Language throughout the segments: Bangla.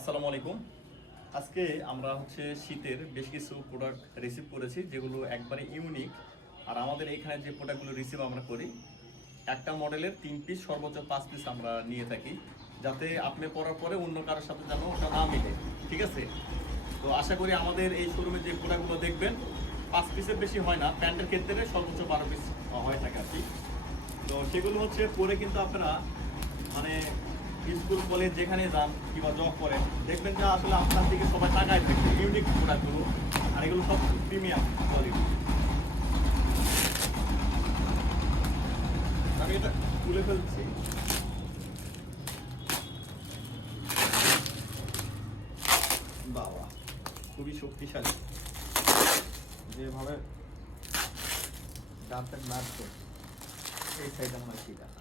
আসসালামু আলাইকুম। আজকে আমরা শীতের বেশ কিছু প্রোডাক্ট রিসিভ করেছি যেগুলো একবারে ইউনিক। আর আমাদের এখানে যে প্রোডাক্টগুলো রিসিভ আমরা করি, একটা মডেলের 3 পিস সর্বোচ্চ 5 পিস আমরা নিয়ে থাকি, যাতে আপনি পরার পরে অন্য কারোর সাথে যেন ওটা না মিলে। ঠিক আছে? তো আশা করি আমাদের এই শোরুমে যে প্রোডাক্টগুলো দেখবেন 5 পিসের বেশি হয় না, প্যান্টের ক্ষেত্রে সর্বোচ্চ 12 পিস হয়ে থাকে আর কি। তো সেগুলো পরে কিন্তু আপনারা মানে স্কুল কলেজ যেখানে যান কিংবা জব করেন, দেখবেন যে আসলে আপনার দিকে সবাই তাকায় থাকবে ইউনিক প্রোডাক্টগুলো। আর এগুলো সব প্রিমিয়াম কোয়ালিটি। আমি এটা তুলে ফেলছি। বাবা, খুবই শক্তিশালী, যেভাবে দাঁতের নাড়ছে এই সাইড আমার ঠিক আছে।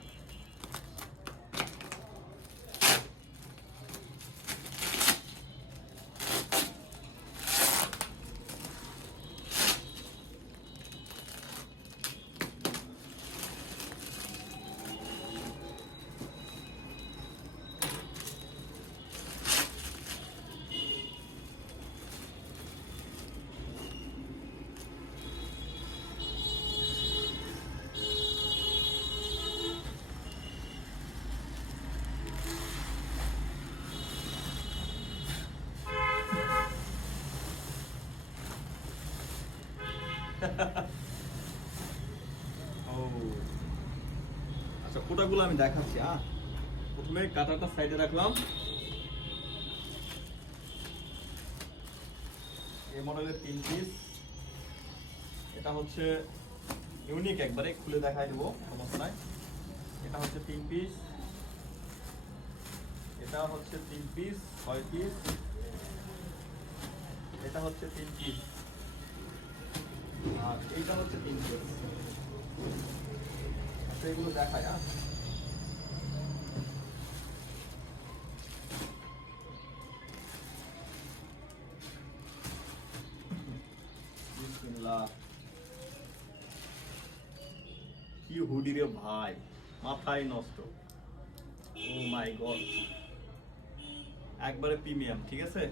ও আচ্ছা, কোটাগুলো আমি দেখাচ্ছি। প্রথমে কাটারটা সাইডে রাখলাম। এই মডেলের 3 পিস, এটা ইউনিক, একবারে খুলে দেখাই দেবো, সমস্যা নাই। এটা 3 পিস, এটা 3 পিস 6 পিস, এটা 3 পিস, আর এইটা 3 পিস। আচ্ছা, এগুলো দেখায়। কি হুডি রে ভাই, মাথায় নষ্ট। ও মাই গড, একবারে প্রিমিয়াম। ঠিক আছে,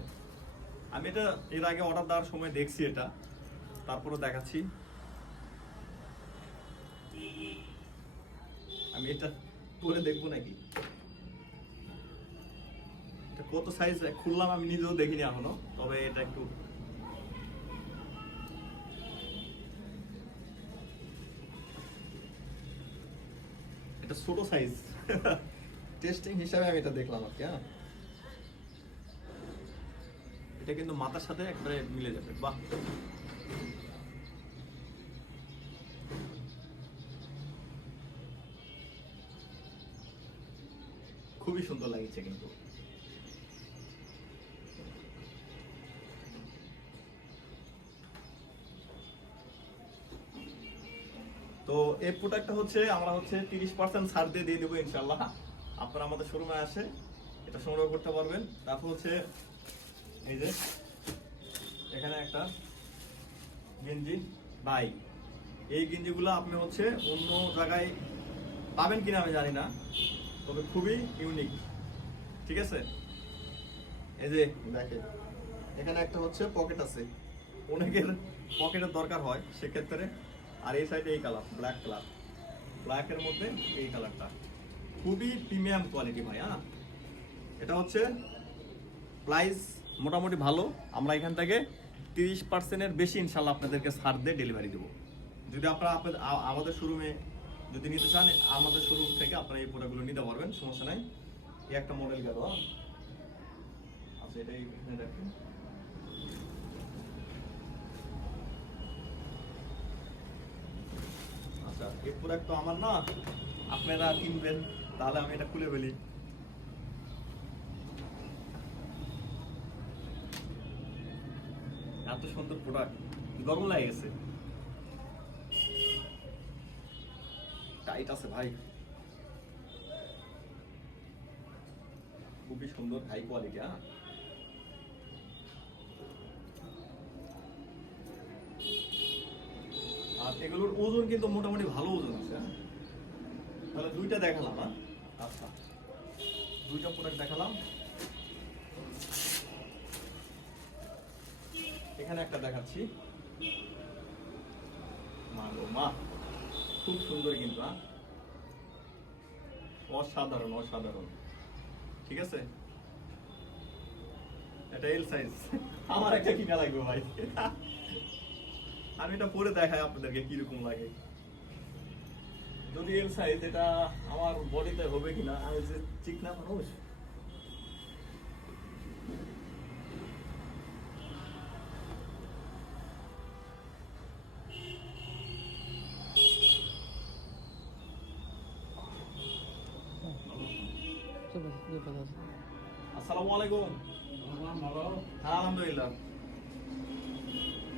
আমি এটা এর আগে অর্ডার দেওয়ার সময় দেখছি, এটা তারপরে দেখাচ্ছি। আমি এটা পরে দেখবো নাকি, এটা কত সাইজ খুললাম আমি নিজেও দেখিনি এখনো, তবে এটা একটু এটা ছোট সাইজ। টেস্টিং হিসাবে আমি এটা দেখলাম আর কি। এটা কিন্তু মাথার সাথে একবারে মিলে যাবে। বাহ, খুবই সুন্দর লাগছে কিন্তু। তো এই প্রোডাক্টটা আমরা 30% ছাড় দিয়ে দেবো ইনশাল্লাহ। আপনারা আমাদের শোরুমে আসে এটা সংগ্রহ করতে পারবেন। তারপর এই যে এখানে একটা গেঞ্জি ভাই, এই গেঞ্জিগুলো আপনি অন্য জায়গায় পাবেন কিনা আমি জানি না, তবে খুবই ইউনিক। ঠিক আছে, এই যে দেখেন এখানে একটা পকেট আছে, অনেকের পকেটের দরকার হয় সেক্ষেত্রে। আর এই সাইডে এই কালার, ব্ল্যাক কালার, ব্ল্যাকের মধ্যে এই কালারটা খুবই প্রিমিয়াম কোয়ালিটি ভাই। এটা প্রাইস মোটামুটি ভালো। আমরা এখান থেকে 30%-এর বেশি ইনশাল্লাহ আপনাদেরকে ছাড় দিয়ে ডেলিভারি দেবো। যদি আপনারা আমাদের শোরুমে যদি নিতে চান, আমাদের শোরুম থেকে আপনারা এই প্রোডাক্টগুলো নিতে পারবেন, সমস্যা নাই। এই একটা মডেল গেল। আচ্ছা, এটাই এখানে রাখুন। আচ্ছা, এই প্রোডাক্ট তো আমার না, আপনারা কিনবেন, তাহলে আমি এটা খুলে ফেলি। এত সুন্দর প্রোডাক্ট, গরম লাগে গেছে। টাইট আছে ভাই, খুবই সুন্দর, হাই কোয়ালিটি। আর এগুলোর ওজন কিন্তু মোটামুটি ভালো ওজন আছে। তাহলে দুইটা দেখালাম। আচ্ছা, দুইটা প্রোডাক্ট দেখালাম। এখানে একটা দেখাচ্ছি, মা গো মা, খুব সুন্দর কিন্তু, হ্যাঁ অসাধারণ অসাধারণ। ঠিক আছে, এটা এল সাইজ। আমার একটা কিনা লাগবে ভাই। আমি এটা পরে দেখাই আপনাদেরকে কিরকম লাগে। যদি এল সাইজ, এটা আমার বডিতে হবে কিনা, আমি যে চিকনা মানুষ। আসসালামু আলাইকুম। হ্যাঁ আলহামদুলিল্লাহ।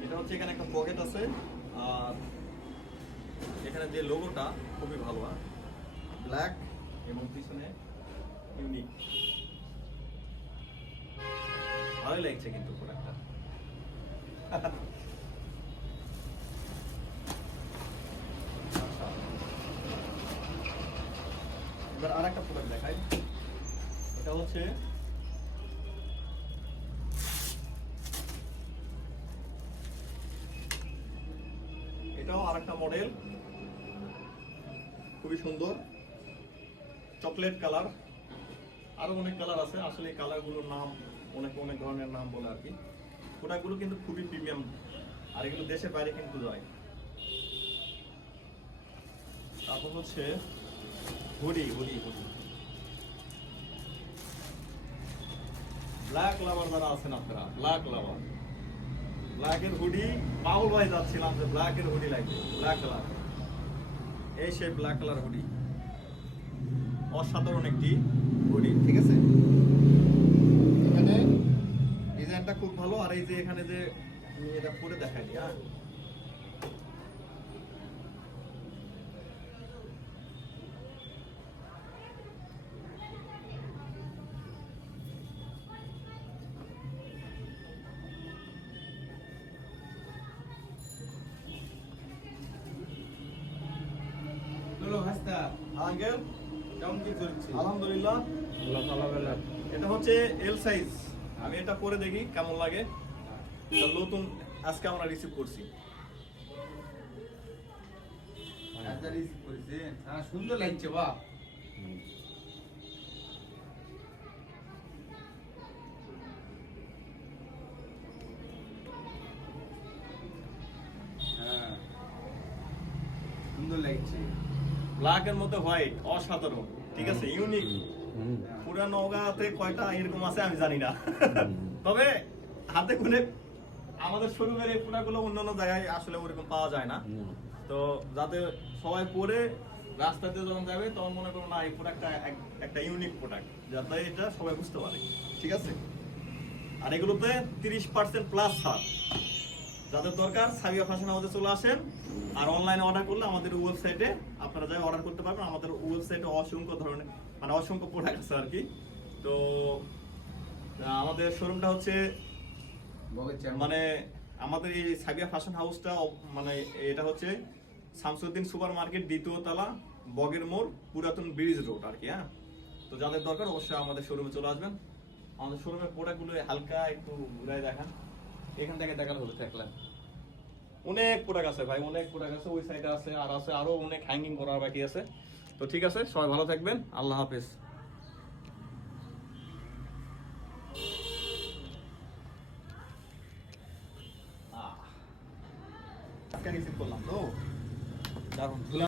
এটা হচ্ছে এখানে একটা পকেট আছে, আর এখানে যে লোগোটা খুবই ভালো, ব্ল্যাক এবং পিছনে ইউনিক, ভালোই লাগছে কিন্তু প্রোডাক্টটা। এবার আর একটা প্রোডাক্ট দেখাই। এটা হচ্ছে এটাও আরেকটা মডেল, খুবই সুন্দর, চকলেট কালার। আরো অনেক কালার আছে, আসলে এই কালারগুলোর নাম অনেক অনেক ধরনের নাম বলে আর কি। প্রোডাক্টগুলো কিন্তু খুবই প্রিমিয়াম, আর এগুলো দেশের বাইরে কিন্তু যায়। তারপর হচ্ছে হুডি হুডি হুডি, ব্ল্যাক লাভার যারা আছেন আপনারা, ব্ল্যাক লাভার, ব্ল্যাকের হুডি পাগল ভাই যাচ্ছিলাম যে ব্ল্যাকের হুডি লাগবে, ব্ল্যাক কালার। এই সেই ব্ল্যাক কালার হুডি, অসাধারণ একটি হুডি। ঠিক আছে, এখানে ডিজাইনটা খুব ভালো, আর এই যে এখানে যে আমি এটা পরে দেখাই দিই। হ্যাঁ আঙ্কেল, কেমন কি চলছে? আলহামদুলিল্লাহ। আল্লাহ তাআলা বলেন। এটা হচ্ছে এল সাইজ, আমি এটা পরে দেখি কেমন লাগে। এটা নতুন আজকে আমরা রিসিভ করছি। আচ্ছা রিসিভ করেছেন? হ্যাঁ সুন্দর লাগছে বাহ। হ্যাঁ সুন্দর লাগছে। ব্ল্যাক এর মধ্যে হোয়াইট, অসাধারণ। ঠিক আছে, ইউনিক। পুরা নওগাঁতে কয়টা এরকম আছে আমি জানি না, তবে হাতে গুনে আমাদের শোরুমের এই প্রোডাক্টগুলো অন্যান্য জায়গায় আসলে ওরকম পাওয়া যায় না। তো যাতে সবাই পরে রাস্তাতে যখন যাবে তখন মনে করো না এই প্রোডাক্টটা একটা ইউনিক প্রোডাক্ট, যাতে এটা সবাই বুঝতে পারে। ঠিক আছে, আর এগুলোতে 30% প্লাস ছাড়। যাদের দরকার সাবিয়া ফ্যাশন হাউসে চলে আসেন, আর অনলাইনে অর্ডার করলে আমাদের ওয়েবসাইটে আপনারা যাই অর্ডার করতে পারবেন। আমাদের ওয়েবসাইটে অসংখ্য ধরনের মানে অসংখ্য প্রোডাক্ট আছে আর কি। তো আমাদের শোরুমটা হচ্ছে মানে আমাদের এই সাবিয়া ফ্যাশন হাউসটা মানে এটা হচ্ছে শামসুদ্দিন সুপার মার্কেট, দ্বিতীয় তলা, বগের মোড়, পুরাতন ব্রিজ রোড আর কি। হ্যাঁ, তো যাদের দরকার অবশ্যই আমাদের শোরুমে চলে আসবেন। আমাদের শোরুমের প্রোডাক্টগুলো হালকা একটু ঘুরাই দেখান, এখান থেকে দেখালে হলো দেখলেন। অনেক প্রোডাক্ট আছে ভাই, অনেক প্রোডাক্ট আছে, ওই সাইডে আছে, আর আছে আরো অনেক হ্যাঙ্গিং করার বাকি আছে। তো ঠিক আছে, সবাই ভালো থাকবেন, আল্লাহ হাফেজ। রিসিভ করলাম তো, দারুণ।